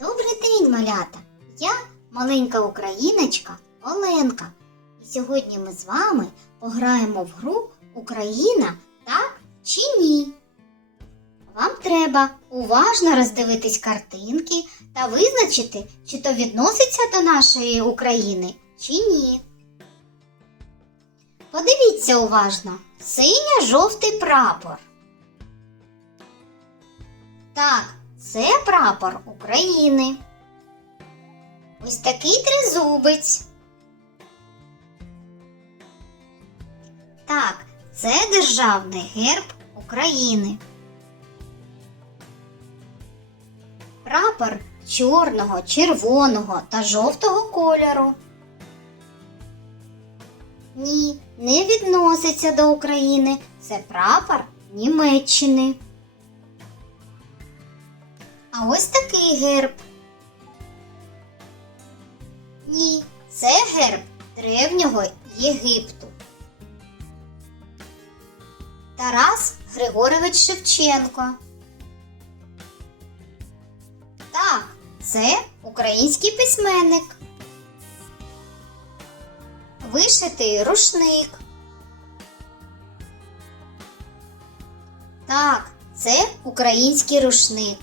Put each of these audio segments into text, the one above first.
день, малята! Я маленька україночка Оленка. І сьогодні ми з вами пограємо в гру Україна так чи ні. Вам треба уважно роздивитись картинки та визначити, чи то відноситься до нашої України чи ні. Подивіться уважно: синьо-жовтий прапор. Так, це прапор України. Ось такий тризубець. Так, це державний герб України. Прапор чорного, червоного та жовтого кольору. Ні, не відноситься до України. Це прапор Німеччини. А ось такий герб. Ні, це герб древнього Єгипту. Тарас Григорович Шевченко. Так, це український письменник. Вишитий рушник. Так, це український рушник.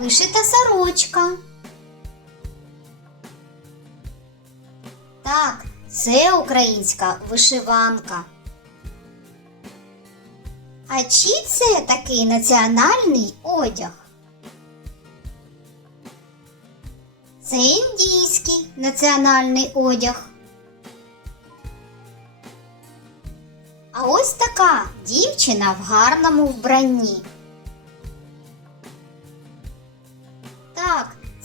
Вишита сорочка. Так, це українська вишиванка. А чи це такий національний одяг? Це індійський національний одяг. А ось така дівчина в гарному вбранні.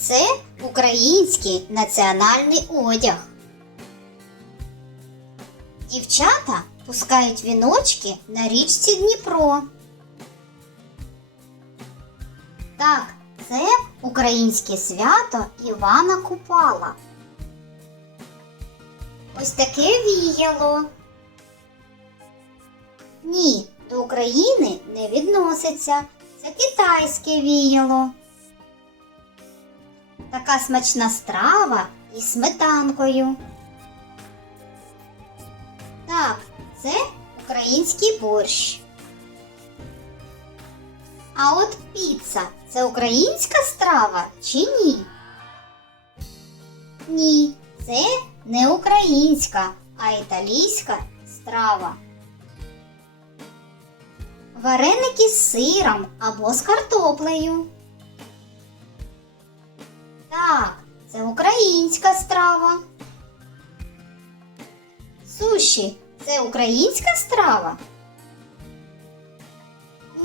Це український національний одяг. Дівчата пускають віночки на річці Дніпро. Так, це українське свято Івана Купала. Ось таке віяло. Ні, до України не відноситься. Це китайське віяло. Така смачна страва із сметанкою. Так, це український борщ. А от піца це українська страва чи ні? Ні, це не українська, а італійська страва. Вареники з сиром або з картоплею. Так, це українська страва. Суші це українська страва?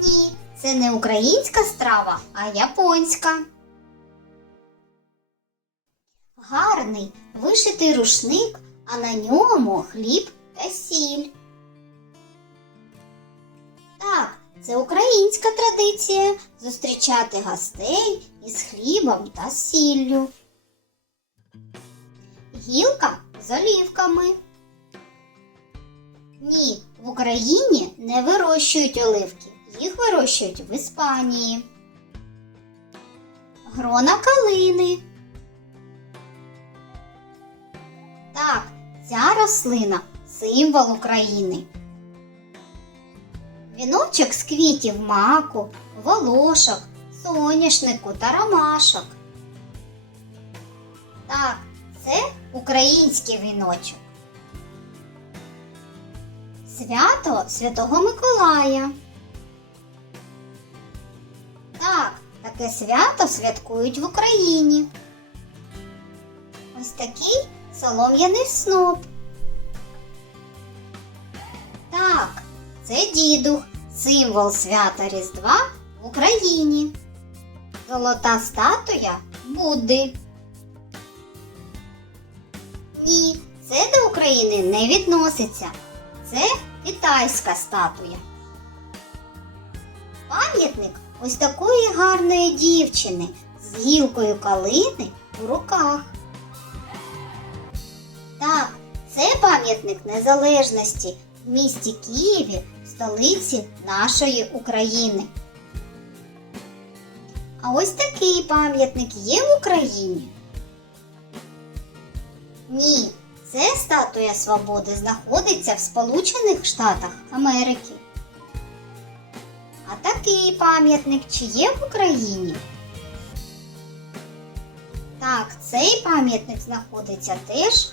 Ні, це не українська страва, а японська. Гарний вишитий рушник, а на ньому хліб та сіль. Це українська традиція зустрічати гостей із хлібом та сіллю. Гілка з олівками. Ні, в Україні не вирощують оливки, їх вирощують в Іспанії. Грона калини. Так, ця рослина символ України. Віночок з квітів маку, волошок, соняшнику та ромашок. Так, це український віночок. Свято Святого Миколая. Так, таке свято святкують в Україні. Ось такий солом'яний сноп. Так, це дідух, символ свята Різдва в Україні. Золота статуя Будди. Ні, це до України не відноситься. Це китайська статуя. Пам'ятник ось такої гарної дівчини з гілкою калини у руках. Так, це пам'ятник незалежності в місті Києві, столиці нашої України. А ось такий пам'ятник є в Україні? Ні, це статуя свободи знаходиться в Сполучених Штатах Америки. А такий пам'ятник чи є в Україні? Так, цей пам'ятник знаходиться теж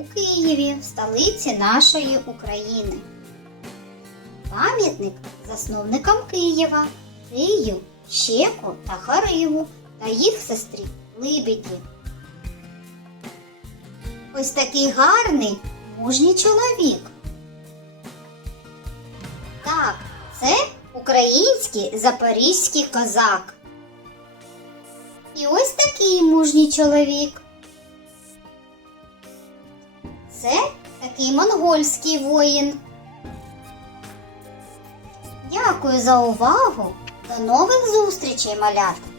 у Києві, столиці нашої України. Пам'ятник засновникам Києва, Кию, Щеку та Хариву та їх сестрі Либіді. Ось такий гарний мужній чоловік. Так, це український запорізький козак. І ось такий мужній чоловік. Це такий монгольський воїн. Дякую за увагу. До нових зустрічей, малята!